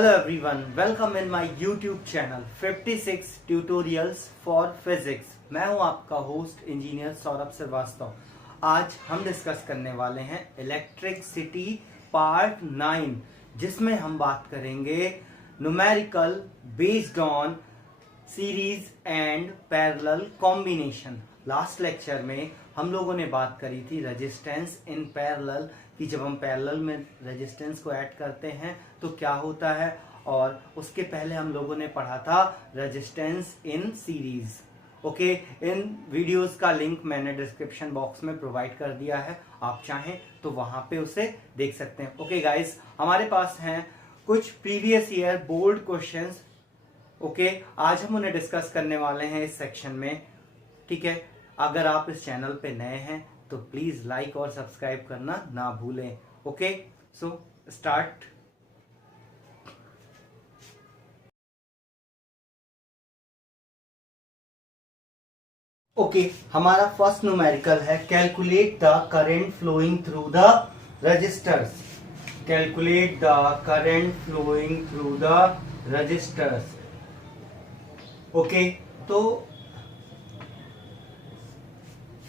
Hello everyone, welcome in my YouTube channel 56 Tutorials for Physics। मैं हूं आपका host engineer Saurabh Srivastava. आज हम डिस्कस करने वाले हैं इलेक्ट्रिसिटी पार्ट 9, जिसमें हम बात करेंगे numerical based on series and parallel combination. Last lecture में हम लोगों ने बात करी थी रेजिस्टेंस इन पैरेलल कि जब हम पैरेलल में रेजिस्टेंस को ऐड करते हैं तो क्या होता है, और उसके पहले हम लोगों ने पढ़ा था resistance in series. Okay, in videos का लिंक मैंने डिस्क्रिप्शन बॉक्स में प्रोवाइड कर दिया है, आप चाहें तो वहां पे उसे देख सकते हैं। ओके गाइस, हमारे पास हैं कुछ previous year board questions. Okay, आज हम उन्हें डिस्कस करने वाले हैं इस सेक्शन में। ठीक है, अगर आप इस चैनल पे नए हैं तो प्लीज लाइक और सब्सक्राइब करना ना भूलें। Okay, so start. ओके, हमारा फर्स्ट न्यूमेरिकल है calculate the current flowing through the registers. Calculate the current flowing through the registers. Okay, तो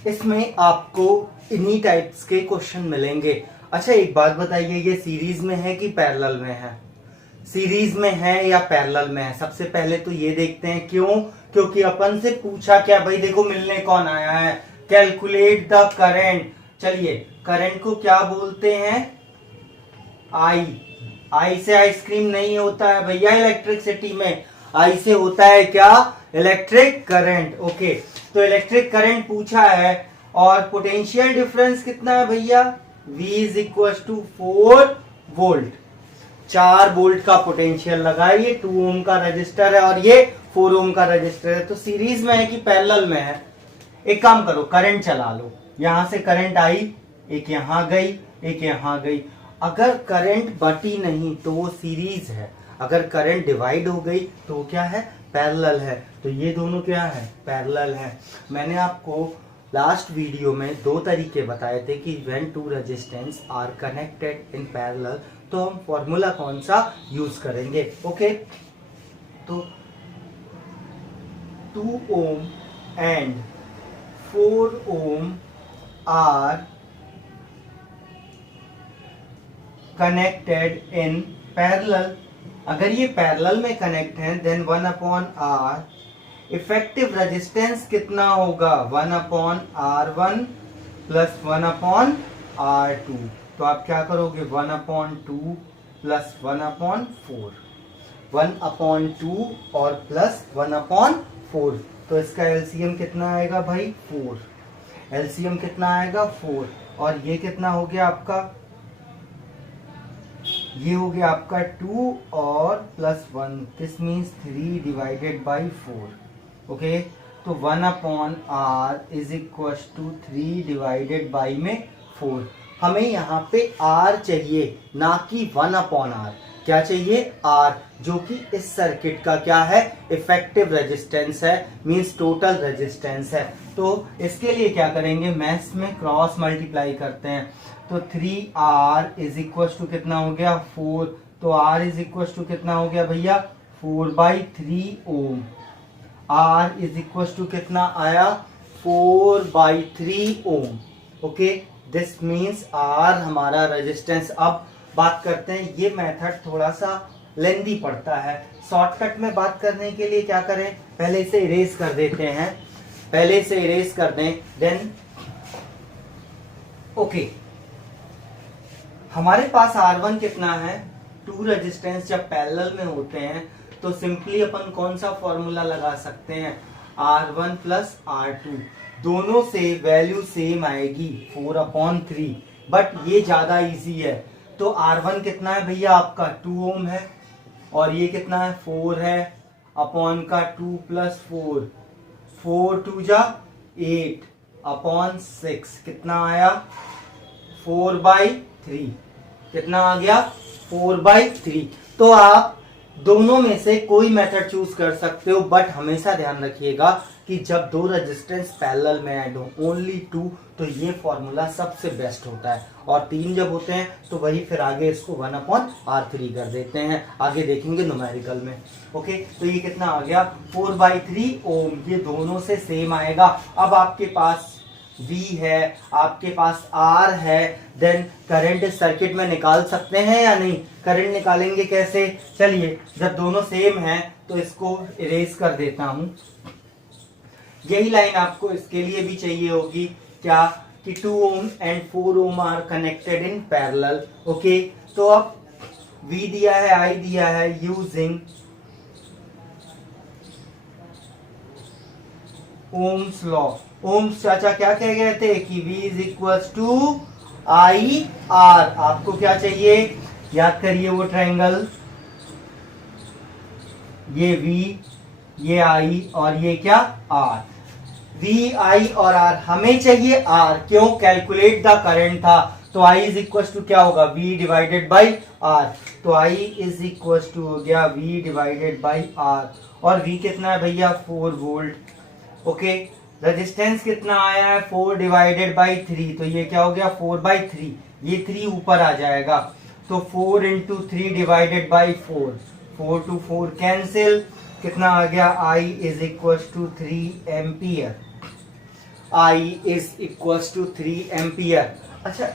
इसमें आपको इन्हीं टाइप्स के क्वेश्चन मिलेंगे। अच्छा, एक बात बताइए, ये सीरीज में है कि पैरेलल में है? सीरीज में है या पैरेलल में है? सबसे पहले तो ये देखते हैं क्यों, क्योंकि अपन से पूछा क्या भाई, देखो मिलने कौन आया है, कैलकुलेट द करंट। चलिए, करंट को क्या बोलते हैं? आई। आई से आइसक्रीम नहीं होता है भैया इलेक्ट्रिसिटी में, आई से होता है क्या? Electric current. ओके, तो इलेक्ट्रिक करंट पूछा है और पोटेंशियल डिफरेंस कितना है भैया? V is equal to 4 volt. 4 volt का पोटेंशियल लगा है, ये 2 ओम का रजिस्टर है और ये 4 ओम का रजिस्टर है। तो सीरीज में है कि पैरेलल में है? एक काम करो, करंट चला लो। यहां से करंट आई, एक यहां गई, एक यहां गई। अगर करंट बटी नहीं तो वो सीरीज है, अगर करंट डिवाइड हो गई तो वो क्या है? पैरेलल है। तो ये दोनों क्या है? पैरेलल है। मैंने आपको लास्ट वीडियो में 2 तरीके बताए थे कि when 2 resistance R connected in parallel, तो हम फॉर्मूला कौन सा यूज करेंगे। ओके, तो 2 ohm and 4 ohm are connected in parallel. अगर ये पैरेलल में कनेक्ट है then 1 upon R, effective resistance कितना होगा? 1 upon R1 plus 1 upon R2। तो आप क्या करोगे? 1 अपॉन 2 प्लस 1 अपॉन 4, 1 अपॉन 2 और प्लस 1 अपॉन 4। तो इसका एलसीएम कितना आएगा भाई? 4। एलसीएम कितना आएगा? 4। और ये कितना हो गया आपका? ये हो गया आपका 2 और plus 1, this means 3 divided by 4। Okay, तो 1 upon R is equal to 3 divided by में 4। हमें यहाँ पे R चाहिए, ना कि 1 अपॉन R। क्या चाहिए? R, जो कि इस सर्किट का क्या है? इफेक्टिव रेजिस्टेंस है, मीन्स टोटल रेजिस्टेंस है। तो इसके लिए क्या करेंगे? मैथ्स में क्रॉस मल्टीप्लाई करते हैं। तो 3R इज इक्वल टू कितना हो गया? 4। तो R इज इक्वल टू कितना हो गया भैया? 4/3 ओम। R इज इक्वल टू कितना आया? 4/3 ओम। ओके, दिस मीन्स R हमारा रेजिस्टेंस। अब बात करते हैं, ये मेथड थोड़ा सा लेंदी पड़ता है। शॉर्टकट में बात करने के लिए क्या करें? पहले इसे इरेज कर देते हैं, पहले इसे इरेज कर दें, देन ओके। हमारे पास R1 कितना है? 2 रेजिस्टेंस जब पैरेलल में होते हैं तो सिंपली अपन कौन सा फॉर्मूला लगा सकते हैं? R1 plus R2। दोनों से वैल्यू सेम आएगी, 4/3, बट ये ज्यादा इजी है। तो R1 कितना है भैया आपका? 2 ओम है, और ये कितना है? 4 है, अपॉन का 2 प्लस 4, 4 2 जा 8 अपॉन 6, कितना आया? 4/3। कितना आ गया? 4/3। तो आप दोनों में से कोई मेथड चूज कर सकते हो, बट हमेशा ध्यान रखिएगा कि जब दो रेजिस्टेंस पैरेलल में ऐड हो, ओनली टू, तो ये फॉर्मूला सबसे बेस्ट होता है। और तीन जब होते हैं तो वही फिर आगे इसको 1/R3 कर देते हैं, आगे देखेंगे न्यूमेरिकल में। ओके, तो ये कितना आ गया 4/3 ओम, ये दोनों से सेम आएगा। अब आपके पास V है, आपके पास R है, देन करंट इस सर्किट में निकाल सकते हैं या नहीं? करंट निकालेंगे कैसे? चलिए, जब दोनों सेम हैं तो इसको इरेज कर देता हूं। यही लाइन आपको इसके लिए भी चाहिए होगी, क्या कि 2 ohm and 4 ohm are connected in parallel. Okay, तो अब V दिया है, I दिया है, यूजिंग ओम्स लॉ। ओम्स चाचा क्या कह गए थे कि V is equal to I R. आपको क्या चाहिए? याद करिए वो ट्रायंगल, ये V, ये I और ये क्या R। V, I और R, हमें चाहिए R। क्यों? कैलकुलेट द करंट था, तो I इज इक्वल टू क्या होगा? V divided by R। तो I इज इक्वल टू हो गया V डिवाइडेड बाई R। और V कितना है भैया? 4 वोल्ट। ओके, रेजिस्टेंस कितना आया है? 4 डिवाइडेड बाई 3, तो ये क्या हो गया? 4/3। ये 3 ऊपर आ जाएगा, तो 4 into 3 divided by 4, 4 to 4 cancel, कितना आ गया? I is equal to 3 ampere. I is equal to 3 ampere. अच्छा,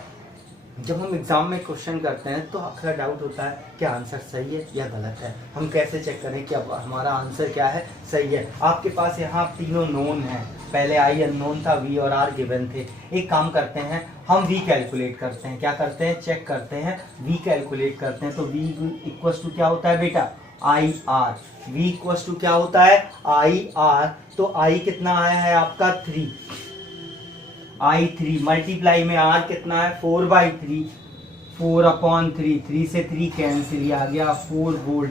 जब हम एग्जाम में क्वेश्चन करते हैं तो अक्सर डाउट होता है कि आंसर सही है या गलत है। हम कैसे चेक करें कि अब हमारा आंसर क्या है? सही है। आपके पास यहाँ तीनों नोन हैं, पहले I अननोन था, V और R गिवन थे। एक काम करते हैं, हम V कैलकुलेट करते हैं। क्या करते हैं? चेक करते हैं, V कैलकुलेट करते हैं। तो V इक्वल टू क्या होता है बेटा? I R. V equal to क्या होता है? I are. तो I कितना आया है आपका? 3। I3 मल्टीप्लाई में R कितना है? 4/3, 4/3, 3 से 3 कैंसिल, ये आ गया 4 वोल्ट।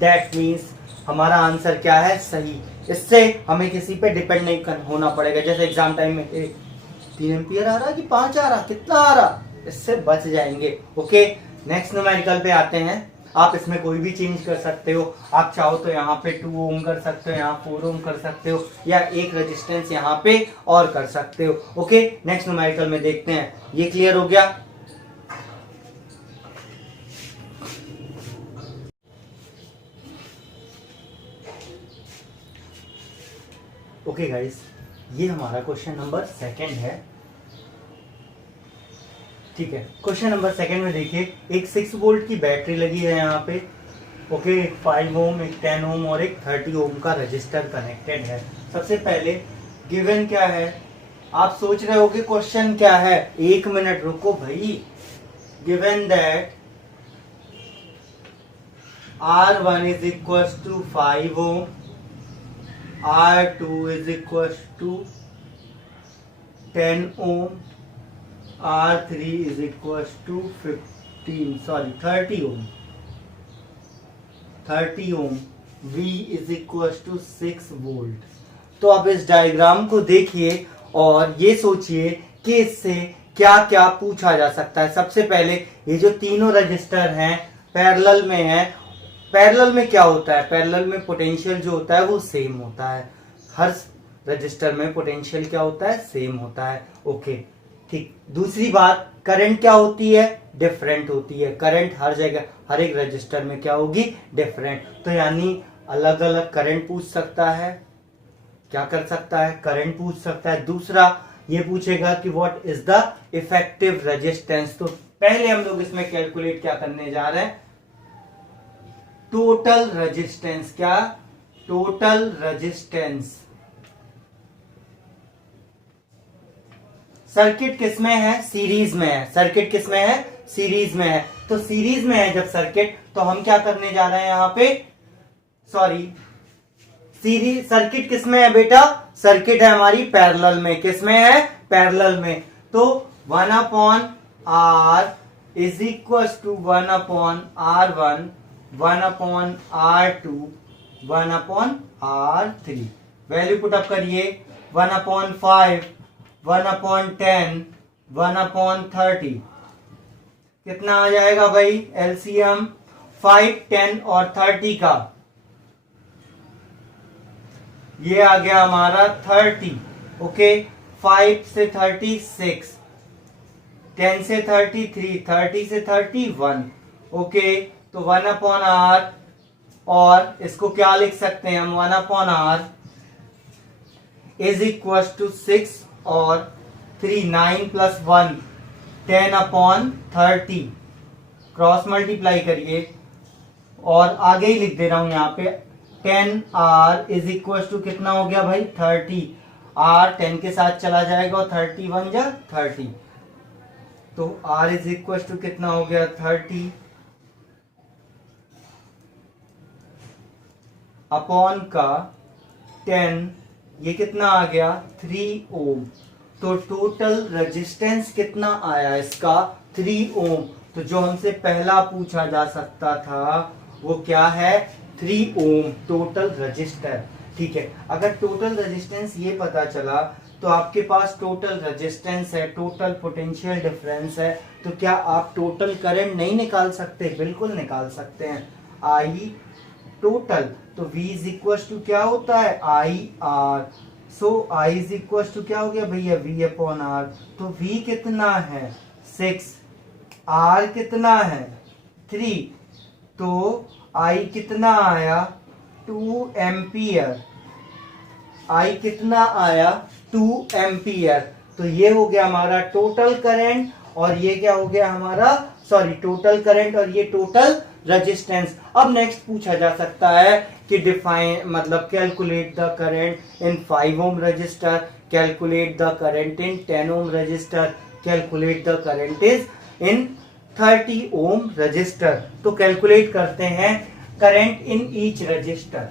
दैट मीन्स हमारा आंसर क्या है? सही। इससे हमें किसी पे डिपेंड नहीं होना पड़ेगा। जैसे एग्जाम टाइम में 3 एम्पियर आ रहा कि 5 आ रहा, कितना आ रहा, इससे बच जाएंगे। ओके, नेक्स्ट न्यूमेरिकल पे आते हैं। आप इसमें कोई भी चेंज कर सकते हो। आप चाहो तो यहाँ पे 2 ओम कर सकते हो, यहाँ 4 ओम कर सकते हो, या एक रेजिस्टेंस यहाँ पे और कर सकते हो। ओके, नेक्स्ट न्यूमेरिकल में देखते हैं। ये क्लियर हो गया? ओके गाइस, ये हमारा क्वेश्चन नंबर 2 है। ठीक है, क्वेश्चन नंबर 2 में देखिए, एक 6 वोल्ट की बैटरी लगी है यहाँ पे। ओके, एक 5 ओम, एक 10 ओम और एक 30 ओम का रजिस्टर कनेक्टेड है। सबसे पहले गिवन क्या है? आप सोच रहे हो कि क्वेश्चन क्या है? 1 मिनट रुको भाई। Given that R1 is equal to 5 ohm, R2 is equal to 10 ohm, R3 is equals to 30 ohm, 30 ohm, V is equals to 6 volt. तो अब इस डायग्राम को देखिए और ये सोचिए कि इससे क्या क्या पूछा जा सकता है। सबसे पहले ये जो तीनों रजिस्टर हैं पैरेलल में है। पैरेलल में क्या होता है? पैरेलल में पोटेंशियल जो होता है वो सेम होता है। हर रजिस्टर में पोटेंशियल क्या होता है? सेम होता है। ओके, ठीक। दूसरी बात, करंट क्या होती है? डिफरेंट होती है। करंट हर जगह, हर एक रजिस्टर में क्या होगी? डिफरेंट। तो यानी अलग अलग करंट पूछ सकता है। क्या कर सकता है? करंट पूछ सकता है। दूसरा ये पूछेगा कि what is the effective resistance. तो पहले हम लोग इसमें कैलकुलेट क्या करने जा रहे हैं? Total resistance. क्या? Total resistance. सर्किट किसमें है? सीरीज में है। सर्किट किसमें है? सीरीज में है। तो सीरीज में है जब सर्किट, तो हम क्या करने जा रहे हैं यहाँ पे? सॉरी, सीरीज सर्किट किसमें है बेटा? सर्किट है हमारी पैरेलल में। किसमें है? पैरेलल में। तो 1/R is equal to 1/R1, 1/R2, 1/R3। Value put up करिए। 1/5, 1/10, 1/30 कितना आ जाएगा भाई? एलसीएम 5, 10 और 30 का, ये आ गया हमारा 30। ओके, 5 से 36, 10 से 33, 30 से 31। ओके, तो 1/r, और इसको क्या लिख सकते हैं हम, 1/r इज इक्वल टू 6 और 3, 9 प्लस 1 10/30। क्रॉस मल्टीप्लाई करिए और आगे ही लिख दे रहा हूं यहां पे 10r इज इक्वल टू कितना हो गया भाई 30। r 10 के साथ चला जाएगा और 31 जा 30, तो r इज इक्वल टू कितना हो गया 30 अपॉन का 10, ये कितना आ गया 3 ओम। तो टोटल रेजिस्टेंस कितना आया इसका 3 ओम। तो जो हमसे पहला पूछा जा सकता था वो क्या है 3 ओम टोटल रजिस्टर। ठीक है, अगर टोटल रेजिस्टेंस ये पता चला तो आपके पास टोटल रेजिस्टेंस है, टोटल पोटेंशियल डिफरेंस है, तो क्या आप टोटल करंट नहीं निकाल सकते? बिल्कुल निकाल सकते हैं। आई टोटल, तो V इज इक्वल टू क्या होता है I R. So I is equal to क्या हो गया भैया V अपॉन आर। तो V कितना है 6, R कितना है 3, तो I कितना आया 2 एम्पियर। I कितना आया 2 एम्पियर। तो ये हो गया हमारा टोटल करंट, और ये क्या हो गया हमारा टोटल करंट, और ये टोटल रेजिस्टेंस। अब नेक्स्ट पूछा जा सकता है कि डिफाइन मतलब calculate the current in 5 ohm register, calculate the current in 10 ohm register, calculate the current is in 30 ohm register. तो कैलकुलेट करते हैं current in each register.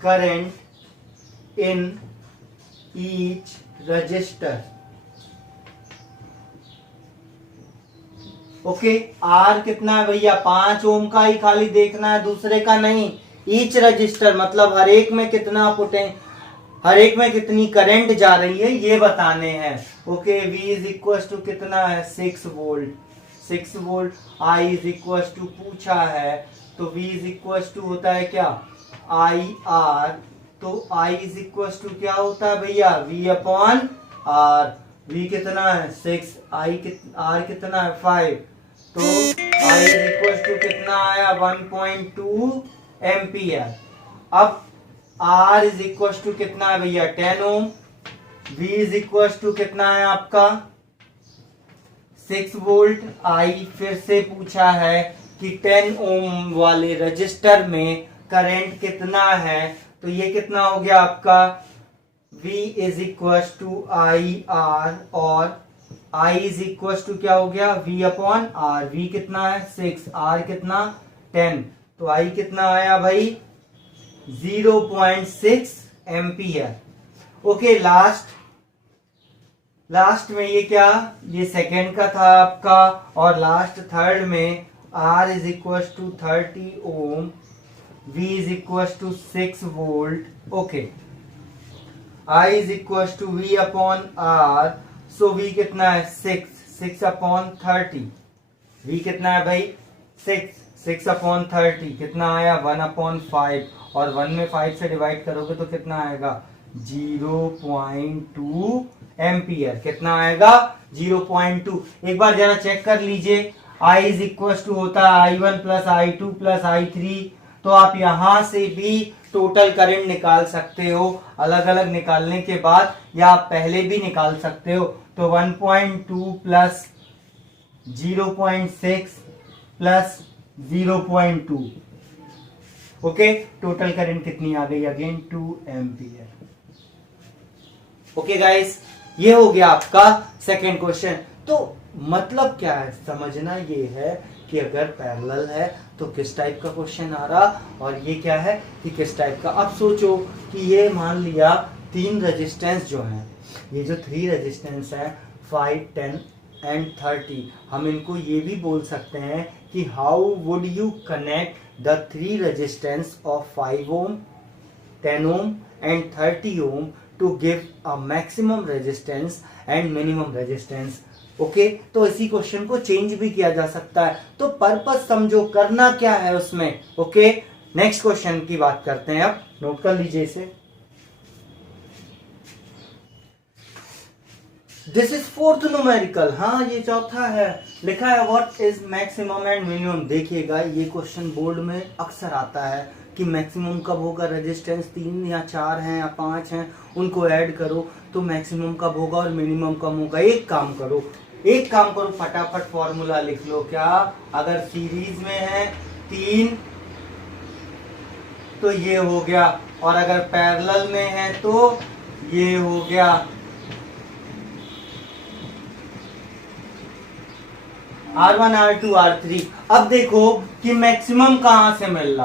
Current in each register. Okay, R कितना है भैया 5 ओम का ही खाली देखना है, दूसरे का नहीं। ईच रजिस्टर मतलब हर एक में कितना हर एक में कितनी करंट जा रही है ये बताने हैं। Okay, V is equal to कितना है 6 volt, 6 volt. I is equal to पूछा है, तो V इज इक्वल टू होता है क्या आई आर। तो I इज इक्वल टू क्या होता है भैया V अपॉन R। V कितना है 6, R कितना है 5, तो I इज इक्वल टू कितना आया 1.2 एम्पियर। अब R इज इक्वल टू कितना है भैया 10 ओम। V इज इक्वल टू कितना है आपका 6 वोल्ट। I फिर से पूछा है कि 10 ओम वाले रजिस्टर में करंट कितना है, तो ये कितना हो गया आपका V is equal to I R, और I इज इक्वल टू क्या हो गया V अपॉन R। V कितना है 6, R कितना 10, तो I कितना आया भाई 0.6 एम्पियर। ओके, लास्ट में ये क्या, ये सेकेंड का था आपका, और लास्ट थर्ड में R is equal to 30 ohm, V is equal to 6 volt. Okay, I is equal to V upon R। So V कितना है 6 अपॉन 30। V कितना है भाई 6 अपॉन 30 कितना आया 1/5, और 1 में 5 से डिवाइड करोगे तो कितना आएगा 0.2 एम्पियर। कितना आएगा 0.2। एक बार जरा चेक कर लीजिए, I इज इक्वल टू होता है I1 plus I2 plus I3। तो आप यहां से भी टोटल करंट निकाल सकते हो अलग अलग निकालने के बाद, या आप पहले भी निकाल सकते हो। तो 1.2 plus 0.6 plus 0.2, okay, total current कितनी आ गई अगेन 2 एम्पियर। ओके गाइस, ये हो गया आपका सेकेंड क्वेश्चन। तो मतलब क्या है, समझना ये है कि अगर पैरेलल है तो किस टाइप का क्वेश्चन आ रहा, और ये क्या है कि किस टाइप का। अब सोचो कि ये मान लिया 3 रेजिस्टेंस जो हैं, ये जो 3 रेजिस्टेंस है 5, 10 एंड 30, हम इनको ये भी बोल सकते हैं कि how would you connect the 3 resistance of 5 ohm, 10 ohm and 30 ohm to give a maximum resistance and minimum resistance. Okay, तो इसी क्वेश्चन को चेंज भी किया जा सकता है, तो पर्पस समझो करना क्या है उसमें। ओके, नेक्स्ट क्वेश्चन की बात करते हैं, अब नोट कर लीजिए इसे। दिस इज फोर्थ न्यूमेरिकल, हाँ ये चौथा है, लिखा है what is maximum and minimum. देखिएगा ये क्वेश्चन बोर्ड में अक्सर आता है कि मैक्सिमम कब होगा, रेजिस्टेंस 3 या 4 हैं या 5 हैं, उनको ऐड करो तो मैक्सिमम कब होगा और मिनिमम कब होगा। एक काम करो फटाफट फॉर्मूला लिख लो। क्या, अगर सीरीज में है 3 तो ये हो गया, और अगर पैरेलल में है तो ये हो गया। R1 R2 R3। अब देखो कि मैक्सिमम कहां से मिल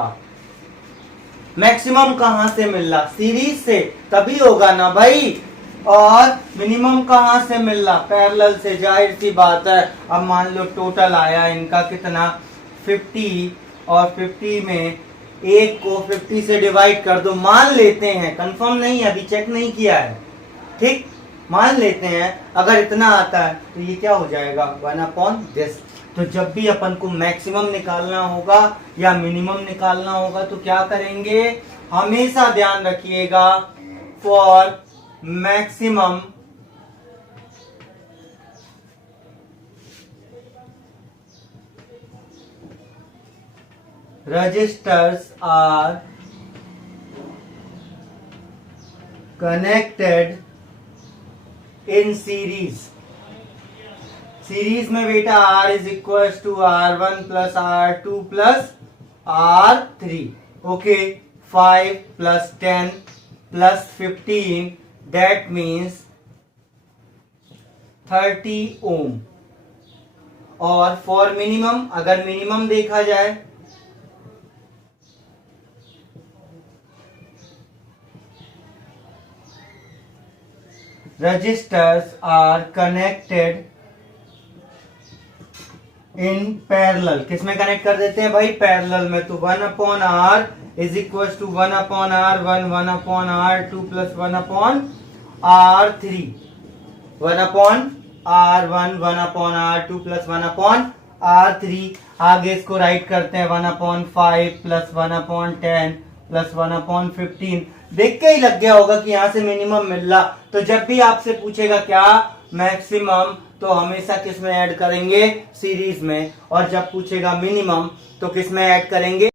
रहा, सीरीज से तभी होगा ना भाई, और मिनिमम कहां से मिल रहा, पैरेलल से, जाहिर सी बात है। अब मान लो टोटल आया इनका कितना, 50, और 50 में एक को 50 से डिवाइड कर दो, मान लेते हैं, कंफर्म नहीं है, अभी चेक नहीं किया है, ठीक, मान लेते हैं अगर इतना आता है तो ये क्या हो जाएगा, 1/this। तो जब भी अपन को मैक्सिमम निकालना होगा या मिनिमम निकालना होगा तो क्या करेंगे, हमेशा ध्यान रखिएगा, for maximum registers are connected in series में बेटा R is equal to R1 plus R2 plus R3। Okay, 5 plus 10 plus 15, that means 30 ohm. और फॉर मिनिमम, अगर मिनिमम देखा जाए registers are connected in parallel, किसमें कनेक्ट कर देते हैं भाई, पैरेलल में, तो 1/R is equal to 1/R1 1/R2 plus 1/R3, 1/R1 1/R2 plus 1/R3। आगे इसको राइट करते हैं 1/5 प्लस 1/10 प्लस 1/15। देख के ही लग गया होगा कि यहां से मिनिमम मिल रहा, तो जब भी आपसे पूछेगा क्या मैक्सिमम, तो हमेशा किस में ऐड करेंगे, सीरीज में, और जब पूछेगा मिनिमम तो किस में ऐड करेंगे,